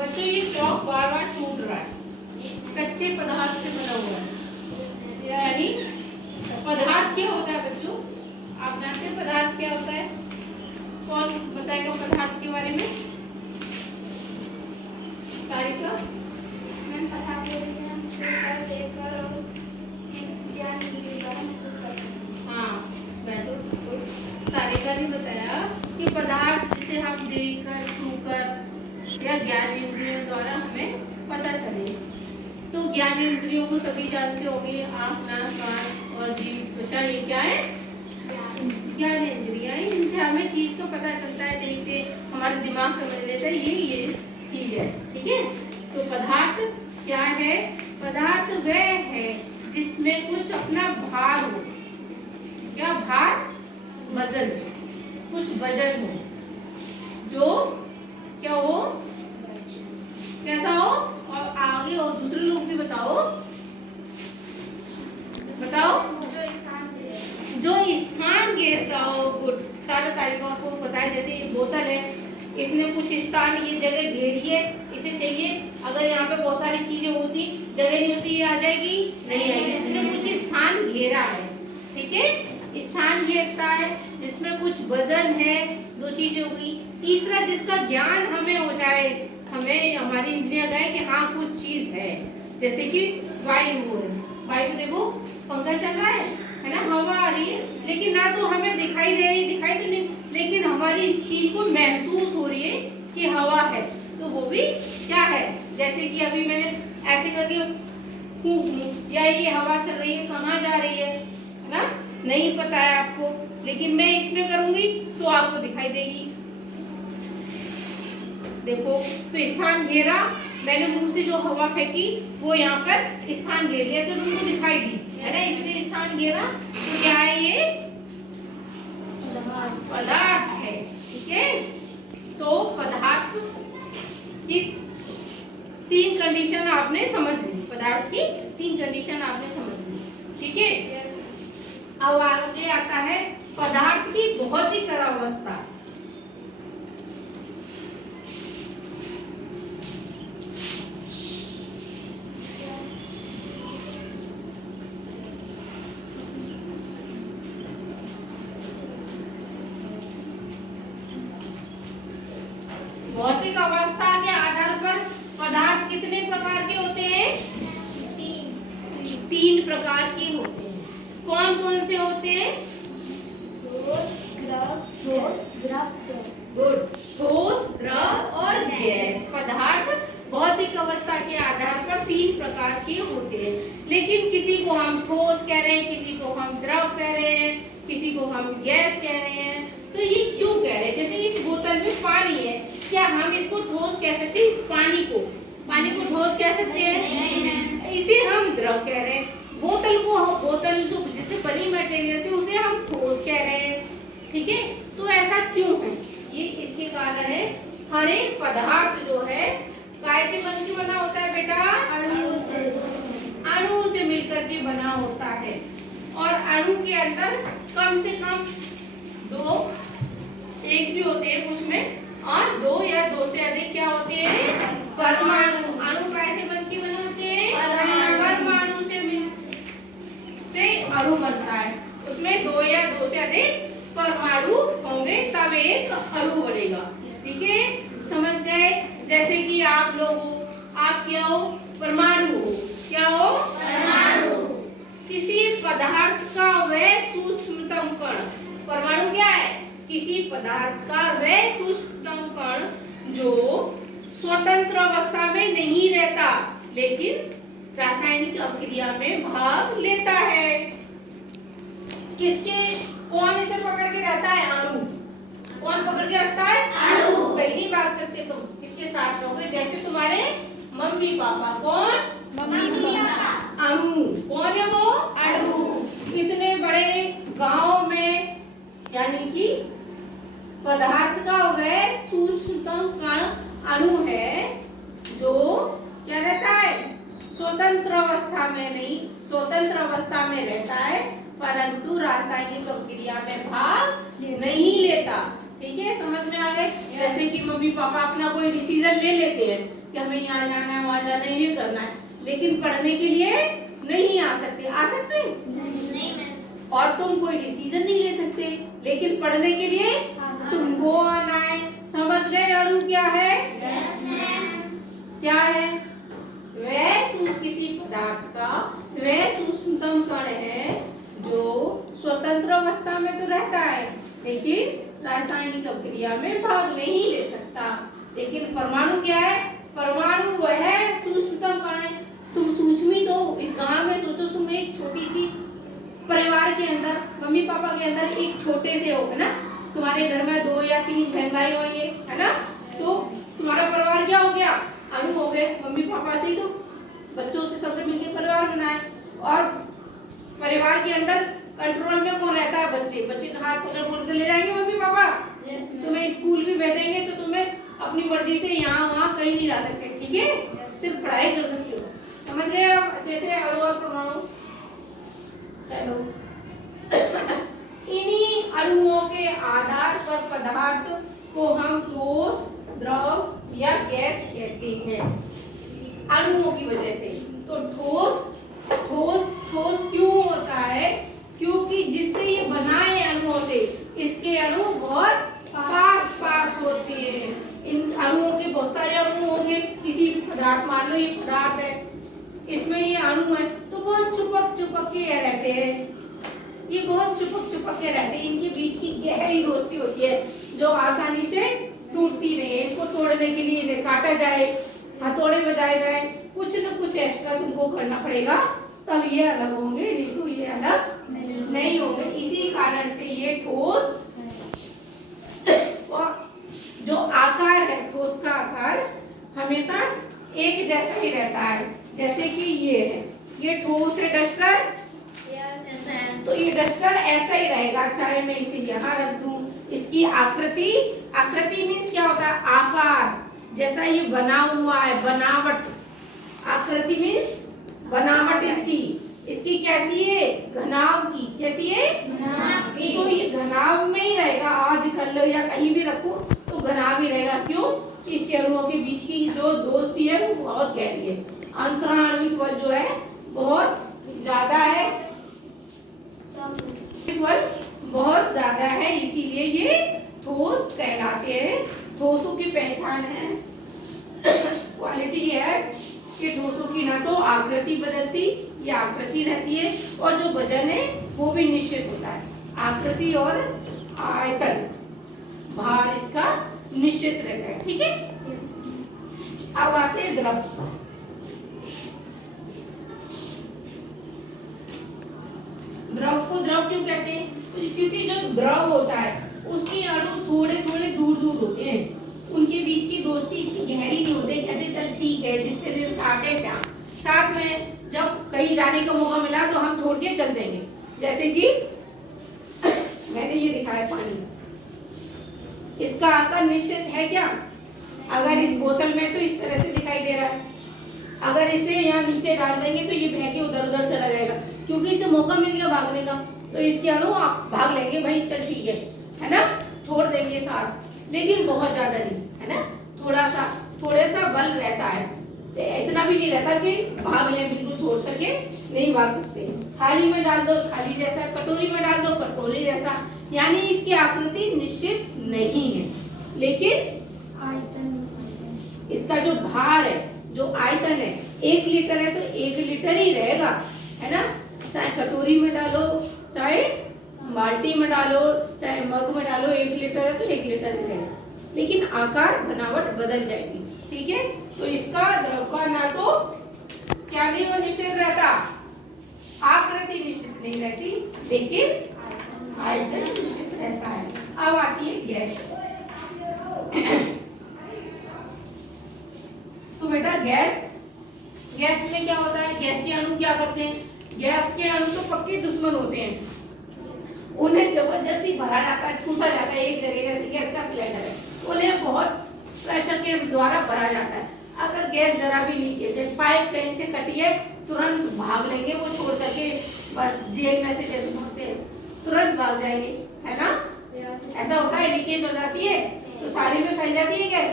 बच्चों ये चौक बार बार टूट रहा है, कच्चे पदार्थ से बना हुआ है। यानी पदार्थ क्या होता है बच्चों? आप जानते हैं पदार्थ क्या होता है? कौन बताएगा पदार्थ के बारे में? तारिका? मैम पदार्थ जैसे हम छूकर देखकर और ज्ञान इंद्रियों द्वारा महसूस करते हैं। हाँ बैठो। तारिका ने बताया कि पदार्थ जिसे हम देखकर छूकर या ज्ञान इंद्रियों द्वारा हमें पता चले। तो ज्ञान इंद्रियों को सभी जानते होंगे, आँख नाक कान और जीभ त्वचा, ये क्या है? ज्ञान इंद्रियां। इनसे हमें चीज का पता चलता है, देखते हमारा दिमाग समझ लेता है ये चीज है। ठीक है, तो पदार्थ क्या है? पदार्थ वह है जिसमें कुछ अपना भार हो। क्या भार? वजन, कुछ वजन हो, जो क्या हो, कैसा हो, और आगे और दूसरे लोग भी बताओ जो स्थान घेरता हो। गुड, सारा तारीखों को पता है। जैसे ये बोतल है, इसने कुछ स्थान, ये जगह घेरी है, इसे चाहिए। अगर यहाँ पे बहुत सारी चीजें होती, जगह नहीं होती, ये आ जाएगी? नहीं आएगी। इसने कुछ स्थान घेरा है। ठीक है, स्थान घेरता है जिसमें कुछ वजन है। दो चीजें हो गई। तीसरा, जिसका ज्ञान हमें हो जाए, हमें हमारी इंद्रियां गाए कि हाँ कुछ चीज है। जैसे कि वायु हो, वायु देखो पंखा चल रहा है ना, हवा आ रही है, लेकिन ना तो हमें दिखाई दे रही, दिखाई तो नहीं, लेकिन हमारी स्किन को महसूस हो रही है कि हवा है। तो वो भी क्या है? जैसे कि अभी मैंने ऐसे करके फूंक लूं, या ये हवा चल रही है, कहाँ जा रही है ना, नहीं पता है आपको, लेकिन मैं इसमें करूंगी तो आपको दिखाई देगी। देखो, तो स्थान घेरा, मैंने मुंह से जो हवा फेंकी वो यहाँ पर स्थान घेर लिया, तो तुमको दिखाई दी है ना, इसलिए स्थान घेरा। तो क्या है ये? पदार्थ है। ठीक है, तो पदार्थ की 3 कंडीशन आपने समझ ली। पदार्थ की 3 कंडीशन आपने समझ ली। ठीक है, अब आगे आता है पदार्थ की भौतिक अवस्था। भौतिक अवस्था के आधार पर पदार्थ कितने प्रकार के होते हैं? 3 प्रकार के होते हैं। कौन कौन से होते हैं? गुड, ठोस, द्रव और गैस। पदार्थ भौतिक अवस्था के आधार पर 3 प्रकार के होते हैं, लेकिन किसी को हम ठोस कह रहे हैं, किसी को हम द्रव कह रहे हैं, किसी को हम गैस कह रहे हैं। तो ये क्यों कह रहे हैं? जैसे इस बोतल में पानी है, क्या हम इसको ठोस कह सकते हैं? इस पानी को ठोस कह सकते हैं? इसे हम द्रव कह रहे हैं। बोतल जो जिससे बनी मटेरियल से, उसे हम ठोस कह रहे हैं। ठीक है, तो ऐसा क्यों है? ये इसके कारण है, हर एक पदार्थ जो है कैसे बन के बना होता है बेटा? अणु से मिलकर के बना होता है। और अणु के अंदर कम से कम 2, एक भी होते हैं कुछ में, और 2 या 2 से अधिक क्या होते हैं? परमाणु। अणु कैसे बन के बनाते हैं? परमाणु से अणु बनता है। उसमें 2 या 2 से अधिक परमाणु होंगे, तब एक अणु बनेगा। ठीक है, समझ गए? जैसे कि आप लोग हो, आप क्या हो? परमाणु हो। क्या हो? परमाणु। किसी पदार्थ का वह सूक्ष्मतम कण, परमाणु क्या है? किसी पदार्थ का वह सूक्ष्मतम कण जो स्वतंत्र अवस्था में नहीं रहता, लेकिन रासायनिक अभिक्रिया में भाग लेता है। कौन इसे पकड़ के रहता है? अणु। कौन पकड़ के रखता है? अणु। कहीं नहीं भाग सकते तुम, इसके साथ रहोगे। जैसे तुम्हारे मम्मी पापा। कौन? Mummy papa. अणु। कौन है वो? अणु। इतने बड़े गांव में, यानी कि पदार्थ का वह सूक्ष्मतम कण अणु है जो क्या रहता है? स्वतंत्र अवस्था में नहीं, स्वतंत्र अवस्था में रहता है, परंतु रासायनिक अभिक्रिया में भाग नहीं लेता। ठीक है, समझ में आ गए? जैसे कि मम्मी पापा अपना कोई डिसीजन ले लेते हैं, कि हमें यहाँ जाना है, वहाँ जाना है, ये करना है, लेकिन पढ़ने के लिए नहीं आ सकते। आ सकते? नहीं मैम। और तुम कोई डिसीजन नहीं ले सकते, लेकिन पढ़ने के लिए तुमको आना है। समझ गए अणु क्या है? Yes ma'am. क्या है? वह किसी पदार्थ का वह सूक्ष्मतम कण है जो स्वतंत्र अवस्था में तो रहता है, लेकिन रासायनिक अभिक्रिया में भाग नहीं ले सकता। लेकिन परमाणु क्या है? परमाणु वह सूक्ष्मतम कण है। तुम सूक्ष्मी तो इस गांव में सोचो, तुम एक छोटी सी परिवार के अंदर, मम्मी पापा के अंदर एक छोटे से हो, है ना? तुम्हारे घर में 2 या 3 बहन भाई होंगे, है ना? तो तुम्हारा परिवार क्या हो गया? अणु हो गए। मम्मी पापा से ही तो बच्चों से सबसे मिलकर परिवार बनाए। और परिवार के अंदर कंट्रोल में कौन रहता है? बच्चे। बच्चे का हाथ पकड़ के ले जाएंगे मम्मी पापा। तुम्हें स्कूल भी भेजेंगे तो तुम्हें अपनी मर्जी से यहाँ वहाँ कहीं नहीं जा सकते, ठीक है? सिर्फ पढ़ाई कर सकते हो। समझ गए आप अच्छे से अणु और परमाणु? चलो इन्हीं अणुओं के आधार पर पदार्थ को हम ठोस, द्रव या गैस कहते हैं। अणुओं की वजह से तो ठोस क्यों होता है? क्योंकि जिससे ये बनाए अणुओं से, इसके अणु बहुत पास होते हैं। इन अणुओं के बहुत सारे अणु होंगे। किसी पदार्थ, मान लो ये पदार्थ है, इसमें ये अणु है, तो बहुत चिपक के रहते हैं। ये बहुत चिपक के रहते हैं। इनके बीच की गहरी दोस्ती होती है जो आसानी से टूटती नहीं है। इनको तोड़ने के लिए इन्हें काटा जाए, हथौड़े बजाए जाए, कुछ न कुछ एक्स्ट्रा तुमको करना पड़ेगा, तब ये अलग होंगे, नहीं तो ये अलग नहीं होंगे। इसी कारण से ये ठोस और जो आकार है, ठोस का आकार हमेशा एक जैसा ही रहता है। जैसे कि ये है, ये ठोस है डस्टर, तो ये डस्टर ऐसा ही रहेगा, चाहे मैं इसे यहाँ रख दूं। इसकी आकृति मीन्स क्या होता है? आकार। जैसा ये बना हुआ है, बनावट। आकृति मीन्स बनावट इसकी कैसी है? घनाव की। कैसी है? घनाव की। तो ये घनाव में ही रहेगा। आज कर लो या कहीं भी रखो तो घनाव ही रहेगा। क्यों? इसके अणुओं के बीच की जो दोस्ती है वो बहुत गहरी है। अंतराणविक बल जो है बहुत ज्यादा है, बल बहुत ज्यादा है, इसीलिए ये ठोस कहलाते हैं। ठोसों की पहचान है, क्वालिटी है कि ठोसों की ना तो आकृति बदलती या आकृति रहती है, और जो वजन है वो भी निश्चित होता है। आकृति और आयतन, भार इसका निश्चित रहता है, ठीक है? अब आते हैं द्रव। द्रव को द्रव क्यों कहते हैं? क्योंकि जो द्रव होता है उसके अणु थोड़े दूर होते हैं, उनके बीच की दोस्ती इतनी गहरी नहीं होती। कहते चल ठीक है, जितने दिन साथ है क्या, साथ में जब कहीं जाने का मौका मिला तो हम छोड़ के चल देंगे। जैसे कि मैंने ये दिखाया पानी, इसका आकार निश्चित है क्या? अगर इस बोतल में तो इस तरह से दिखाई दे रहा है, अगर इसे यहाँ नीचे डाल देंगे तो ये बह के उधर उधर चला जाएगा, क्योंकि इसे मौका मिल गया भागने का, तो इसके अणु आप भाग लेंगे, भाई चल ठीक है ना, छोड़ देंगे साथ। लेकिन बहुत ज्यादा नहीं, है ना, थोड़ा सा बल रहता है, इतना भी नहीं रहता कि भाग ले बिल्कुल छोड़ करके नहीं भाग सकते। थाली में डाल दो थाली जैसा, कटोरी में डाल दो कटोरी जैसा, यानी इसकी आकृति निश्चित नहीं है, लेकिन इसका जो भार है, जो आयतन है, 1 लीटर है तो 1 लीटर ही रहेगा, है ना। चाहे कटोरी में डालो, चाहे बाल्टी में डालो, चाहे मग में डालो, 1 लीटर है तो 1 लीटर ही रहेगा, लेकिन आकार बनावट बदल जाएगी, ठीक है। तो इसका द्रव का ना तो क्या नहीं वो निश्चित रहता, आकृति निश्चित नहीं रहती, लेकिन आयतन निश्चित रहता है। अब आती है गैस। तो बेटा गैस में क्या होता है? गैस के अणु क्या करते हैं? गैस के अणु तो पक्के दुश्मन होते हैं, उन्हें जबरदस्ती भरा जाता है, ठूसा जाता है एक जगह, जैसे गैस का सिलेंडर है, उन्हें बहुत प्रेशर के द्वारा भरा जाता है। अगर गैस जरा भी लीकेज है, पाइप कहीं से कटी है, तुरंत भाग लेंगे वो छोड़ करके, बस जेल में से जैसे भागते हैं तुरंत भाग जाएंगे, है ना। ऐसा होता है, लीकेज हो जाती है तो सारी में फैल जाती है गैस,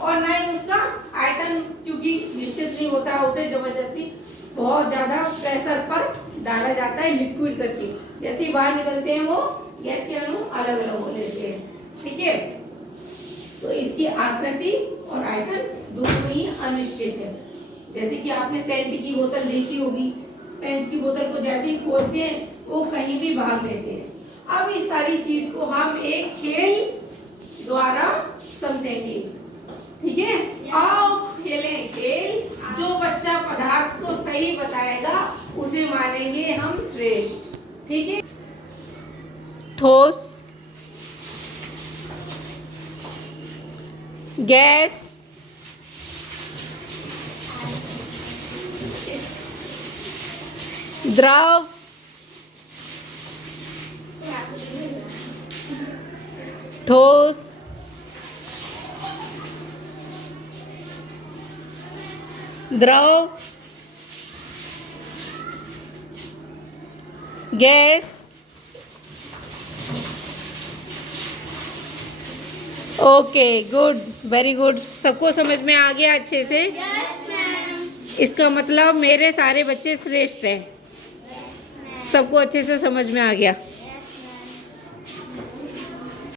और ना ही उसका आयतन नहीं होता है, उसे जबरदस्ती बहुत ज़्यादा प्रेशर पर डाला जाता है लिक्विड करके, जैसे ही बाहर निकलते हैं वो गैस के अणु अलग अलग हो लेते हैं। ठीक है, तो इसकी आकृति और आयतन दोनों ही अनिश्चित है। जैसे कि आपने सेंट की बोतल देखी होगी, सेंट की बोतल को जैसे ही खोलते हैं वो कहीं भी भाग लेते हैं। अब इस सारी चीज को हम एक खेल द्वारा समझेंगे। ठीक है, आओ खेलें खेल। जो बच्चा पदार्थ को सही बताएगा उसे मानेंगे हम श्रेष्ठ। ठीक है, ठोस, गैस, द्रव, ठोस, द्रव, gas. Okay, good, very good. सबको समझ में आ गया अच्छे से? इसका मतलब मेरे सारे बच्चे श्रेष्ठ हैं। सबको अच्छे से समझ में आ गया।